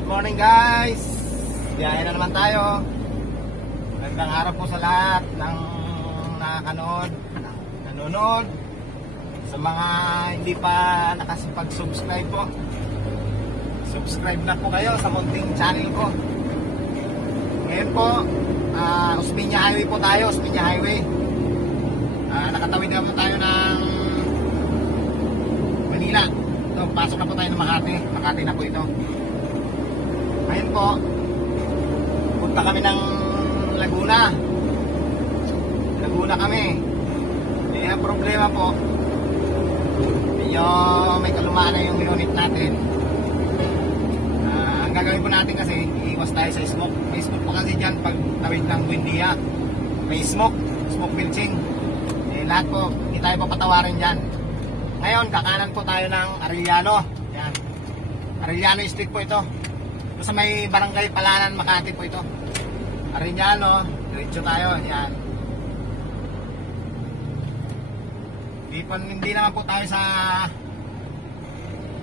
Good morning guys. Biyahe na naman tayo. Magandang araw po sa lahat ng nakakanood, nanonood. Sa mga hindi pa nakasipag-subscribe po, subscribe na po kayo sa munting channel ko. Ngayon po, Osmeña Highway po tayo, Osmeña Highway. Nakatawid na po tayo ng Manila. Ito, pasok na po tayo ng Makati. Makati na po ito. Ngayon po, punta kami ng Laguna. Laguna kami. Ang problema po, medyo may kalumaan na yung unit natin. Ang gagawin po natin kasi, iiwas tayo sa smoke. May smoke po kasi dyan pag tawid ng Buendia. May smoke belching. Lahat po, hindi tayo papatawarin dyan. Ngayon, kakanan po tayo ng Arellano. Yan. Arellano Street po ito. Ito sa may barangay Palanan, Makati po ito. Arellano, diretso tayo. Yan. Hindi naman po tayo sa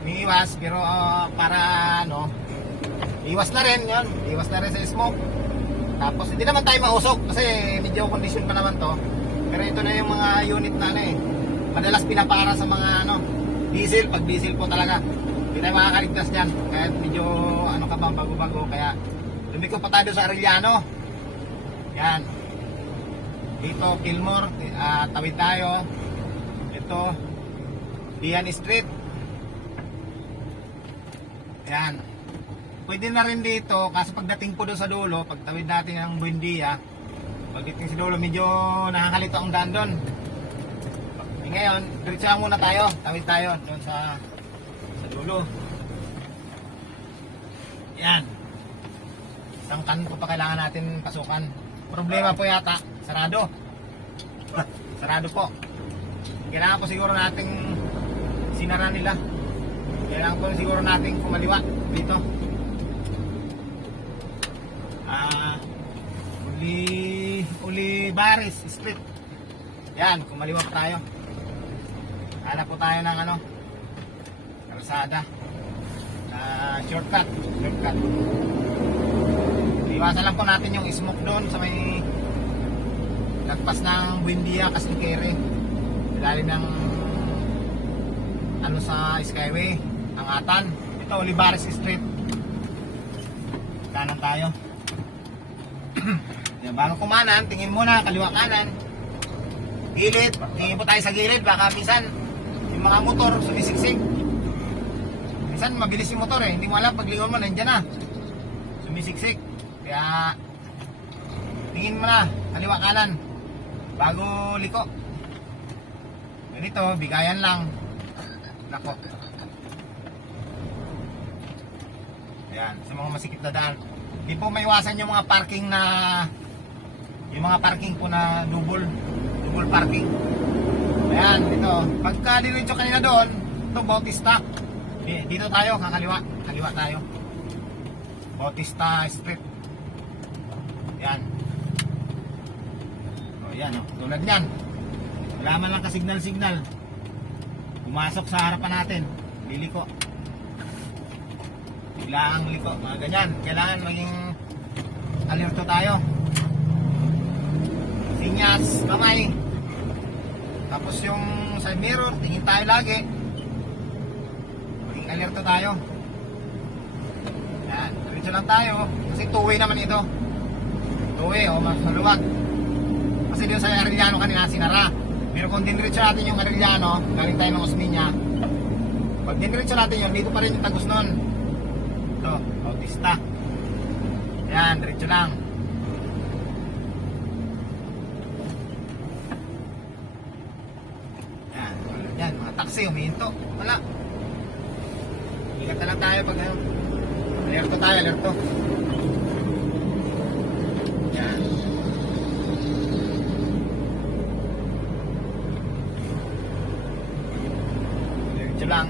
iwas, pero para iwas na rin yun. Iwas na rin sa smoke. Tapos hindi naman tayo mausok kasi medyo condition pa naman to. Pero ito na yung mga unit na madalas pinapara sa mga diesel. Pag diesel po talaga hindi tayo makakaligtas dyan. Kaya medyo bago-bago. Kaya lumiko pa tayo sa Arellano. Yan. Dito Kilmore, tawid tayo. Ito Dian Street. Yan. Pwede na rin dito kasi pagdating po doon sa dulo, pagtawid natin ng Buendia, pagdating sa dulo medyo nakakalito ang daan doon. Ngayon, diretso muna tayo. Tawid tayo doon sa dulo. Yan. Isang kanto pa kailangan natin pasukan. Problema po yata, sarado. Sarado po. Kailangan po siguro nating sinara nila. Kailangan po siguro nating kumaliwa dito. Olivares Street. Yan, kumaliwa po tayo. Hanap po tayo ng kalsada. Shortcut. Iwasan lang po natin yung smoke doon sa may lagpas ng Buendia Casliquere. Ilalim ng sa Skyway, Angatan. Ito Olivares Street. Kanan tayo. Bago kumanan, tingin muna kaliwa kanan. Gilid, tingin po tayo sa gilid. Baka minsan yung mga motor sumisiksik. Minsan mabilis yung motor hindi mo alam paglingon mo nandiyan na sumisiksik. Kaya tingin mo na kaliwa kanan bago liko. Ganito, bigayan lang. Nako. Ayan, sa mga masikip na daan. Hindi po maiwasan yung mga parking po na double parking. Ayan, dito. Pagka diretso kanina doon, ito Bautista. Dito tayo, kakaliwa. Kaliwa tayo. Bautista Street. Ayan. O, yan o. Tulad yan. Wala man lang ka-signal. Pumasok sa harapan natin. Liliko. Biglaang liko. Mga ganyan. Kailangan maging alerto tayo. Sinyas, kamay. Tapos yung side mirror, tingin tayo lagi. Maging alerto tayo. Yan. Diretso lang tayo. Kasi two-way naman ito. Two-way o mas maluwag. Kasi doon sa Arellano kanina sinara. Pero kung diniretso natin yung Arellano, galing tayo ng Osmeña. Pag diniretso natin yun, dito pa rin yung tagos nun. Ito, Bautista. Yan, diretso lang. Yan, mga taxi, humihinto. Wala. Ingat na lang tayo pag alerto tayo, alerto. Yan. Diretso lang.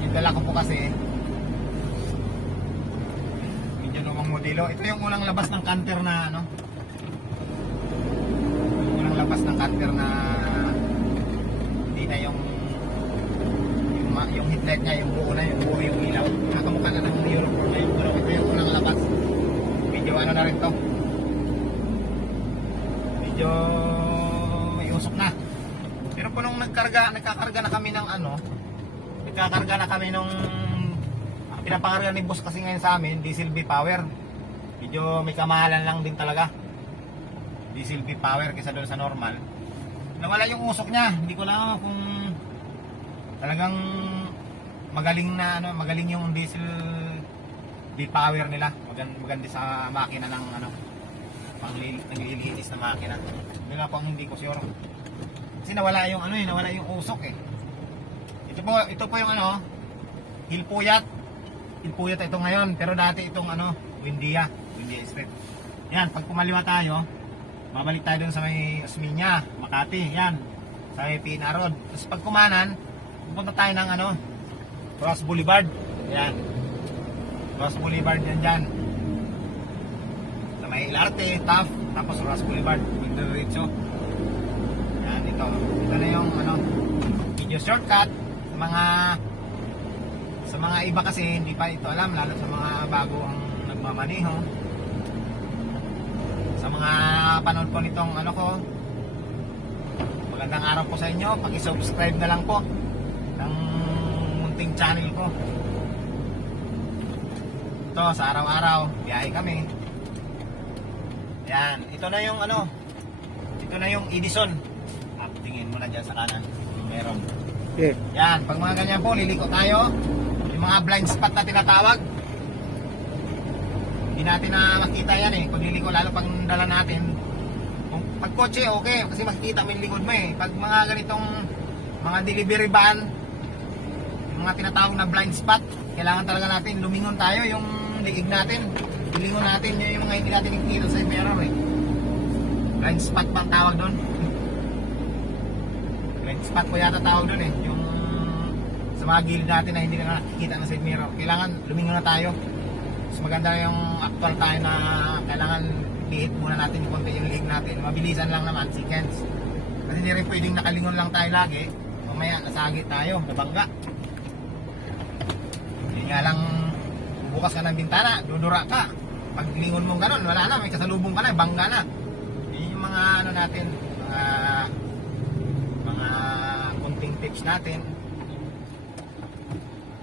Yung dala ko po kasi medyo lumang modelo. Ito yung unang labas ng canter na labas ng cutter na hindi na yung yung headlight niya, yung buo na, yung buo yung ilaw. Nakamukha na ng uniform na yung pero ito yung unang labas. Medyo ano na rin to. Medyo may usok na. Pero po nung nagkakarga na kami ng ano, nagkakarga na kami nung pinapangarga ni boss kasi ngayon sa amin, diesel V-Power. Medyo may kamahalan lang din talaga. Diesel V-Power kaysa doon sa normal. Nawala yung usok niya. Hindi ko lang kung talagang magaling na ano, magaling yung diesel V-Power nila. Maganda sa makina ng ano, naglilinis na makina. Hindi nga po ang hindi ko sure. Kasi nawala yung ano nawala yung usok eh. Ito po yung ano, Hilpuyat ito ngayon, pero dati itong ano, Windia Street. Yan, pag kumaliwa tayo, babalik tayo dun sa may Osmeña, Makati, yan. Sa may Pina Road. Tapos pag kumanan, pupunta tayo ng ano, Ross Boulevard. Yan. Ross Boulevard yan dyan. Sa may LRT, Taft, tapos Ross Boulevard, diretso. Yan, ito. Ito na yung ano, video shortcut sa mga iba kasi hindi pa ito alam, lalo sa mga bago ang nagmamaneho. Sa mga panood po nitong ano ko, magandang araw po sa inyo. Paki-subscribe na lang po ng munting channel ko. Ito sa araw-araw, biyahe kami. Yan, ito na yung ano, ito na yung Edison. Tingin mo na dyan sa kanan, meron. Okay. Yan, pag mga ganyan po, liliko tayo. Yung mga blind spot na tinatawag, hindi natin na makita yan eh. Pag liliko, lalo pag dala natin, kung pag kotse, okay, kasi makikita mo yung likod mo eh. Pag mga ganitong mga delivery van, yung mga tinatawag na blind spot, kailangan talaga natin lumingon tayo, yung liig natin, lilingon natin yung mga hindi natin nakikita sa mirror eh. Blind spot bang tawag doon? Blind spot po yata tawag doon eh, yung sa mga gilid natin na hindi na nakikita na side mirror. Kailangan lumingon na tayo. Mas maganda yung actual tayo na kailangan ihit muna natin konti yung liig natin. Mabilisan lang naman, seconds. Kasi hindi rin pwedeng nakalingon lang tayo lagi. Mamaya nasagi tayo, nabangga. Hindi nga lang bukas ka ng bintana, dudura ka. Pag lingon mong gano'n, wala na, may kasalubong ka na, bangga na. Yun yung mga ano natin, mga kunting tips natin.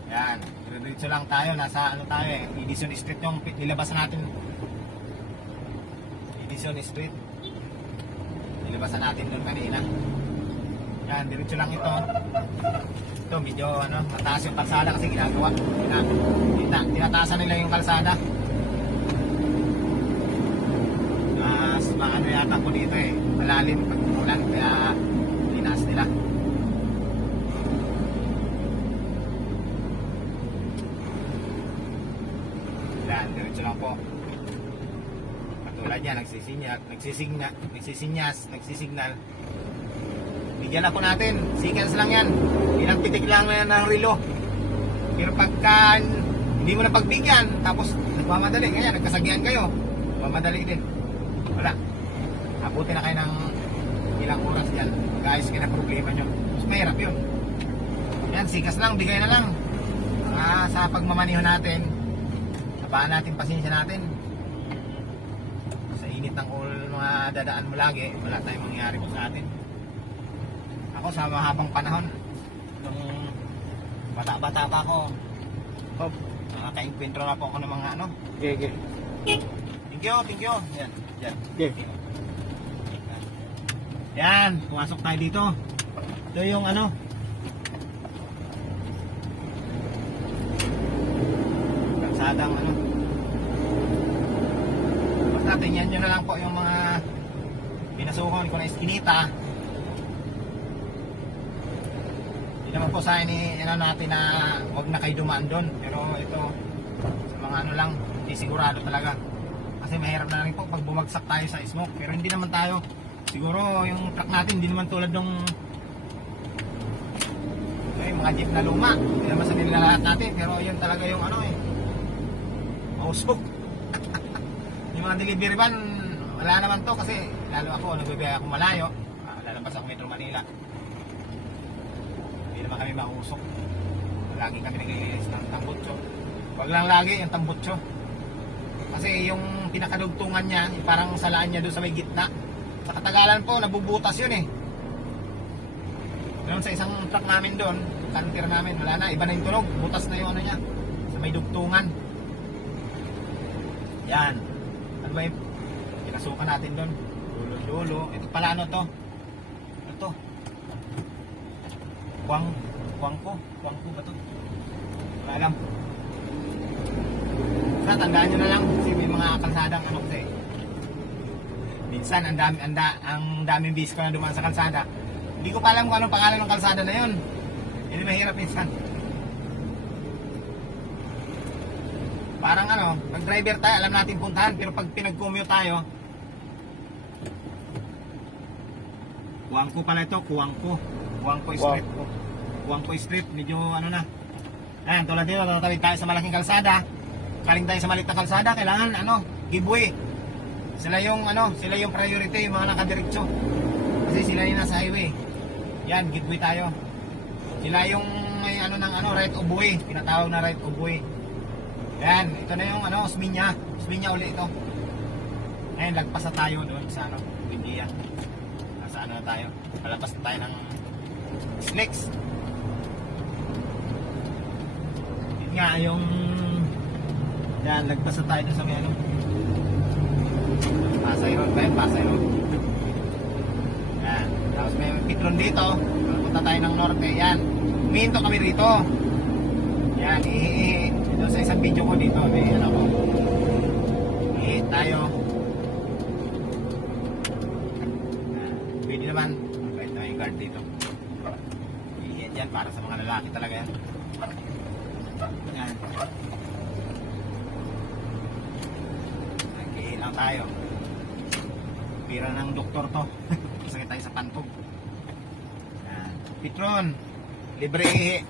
Yan, diretso lang tayo, nasa ano tayo eh, Edison Street yung nilabasan natin. Edison Street. Nilabasan natin doon kanina. Yan, diretso lang ito. Ito, medyo ano, mataas yung kalsada kasi ginagawa. Tinataasan nila yung kalsada. Mas maano yata po dito eh, malalim pag umulan, kaya tinaas nila. Yan, diretso lang po. Katulad yan, nagsisignal. Bigyan na po natin, seconds lang yan. Ilang pitik lang yan ng relo. Pero pagka hindi mo na pagbigyan, tapos nagmamadali, kaya nagkasagian kayo, nagmamadali din. Wala. Abuti na kayo ng ilang oras dyan. Guys, kaya na problema nyo. Mas mahirap yun. Yan, sikas lang, bigay na lang. Sa pagmamaniho natin, sabaan natin, pasensya natin. Sa init ng mga dadaan mo lagi, wala tayong mangyayari po sa atin. Ako sa mahabang panahon, nung bata-bata pa ako, nakaka-enkwentro na po ako ng mga ano. Okay. Thank you. Yan. Okay. Yan, pumasok tayo dito. Ito yung ano, kalsadang ano. Basta tingnan nyo na lang po yung mga pinasukan ko na iskinita. Hindi naman po sa ano natin na huwag na kayo dumaan doon. Pero ito, sa mga ano lang, hindi sigurado talaga. Kasi mahirap na rin po pag bumagsak tayo sa smoke. Pero hindi naman tayo, siguro yung truck natin hindi naman tulad ng mga jeep na luma. Hindi naman sa nila lahat natin. Pero yun talaga yung ano eh, mausok. Yung mga delivery van, wala naman to kasi lalo ako, nagbibigay ako malayo. Lalabas ako Metro Manila. Hindi naman kami mausok. lagi kami nag-iis ng tambutso. Wag lang lagi yung tambutso. Kasi yung pinakadugtungan niya, yung parang salaan niya doon sa may gitna. Sa katagalan po, nabubutas yun eh. Doon sa isang truck namin doon, kantir namin, wala na, iba na yung tunog. Butas na yung ano niya, sa may dugtungan. Yan. Ano ba yung pinasukan natin doon? Dulo. Ito pala ano to? Ito. Kuwangko ba to? Wala alam. Sa tandaan nyo na lang kasi may mga kalsadang ano kasi. Minsan ang daming bis ko na dumaan sa kalsada. Hindi ko pa alam kung anong pangalan ng kalsada na yun. Yun yung mahirap minsan. Parang ano, pag driver tayo, alam natin puntahan. Pero pag pinag-commute tayo, Kuwangko pala ito, Kuwangko Street. Kuwangko Street, medyo ano na. Ayan, tulad dito, tatawid tayo sa malaking kalsada. Kaling tayo sa maliit na kalsada, kailangan ano, giveaway. Sila yung priority, yung mga nakadiretso. Kasi sila yung nasa highway. Yan, giveaway tayo. Sila yung may ano ng ano, right of way, tinatawag na right of way. Yan, ito na yung ano, Osminia uli ito. Ngayon, lagpas na tayo doon sa ano, India. Nasa ano na tayo, palabas na tayo ng Snakes. Yun nga, yung yan, lagpas na tayo doon sa may ano, Pasay Road ba yun? Pasay Road. Yan, tapos may Petron dito. Punta tayo ng norte. Yan, humihinto kami rito. Yan, doon sa isang video ko dito, may ano ko, tayo. Pwede naman, kahit na yung guard dito. Yan, para sa mga lalaki talaga yan. Yan. Nag-iilang tayo. Pira ng doktor to. Sakit tayo sa pantog. Yan. Petron, libre ihi.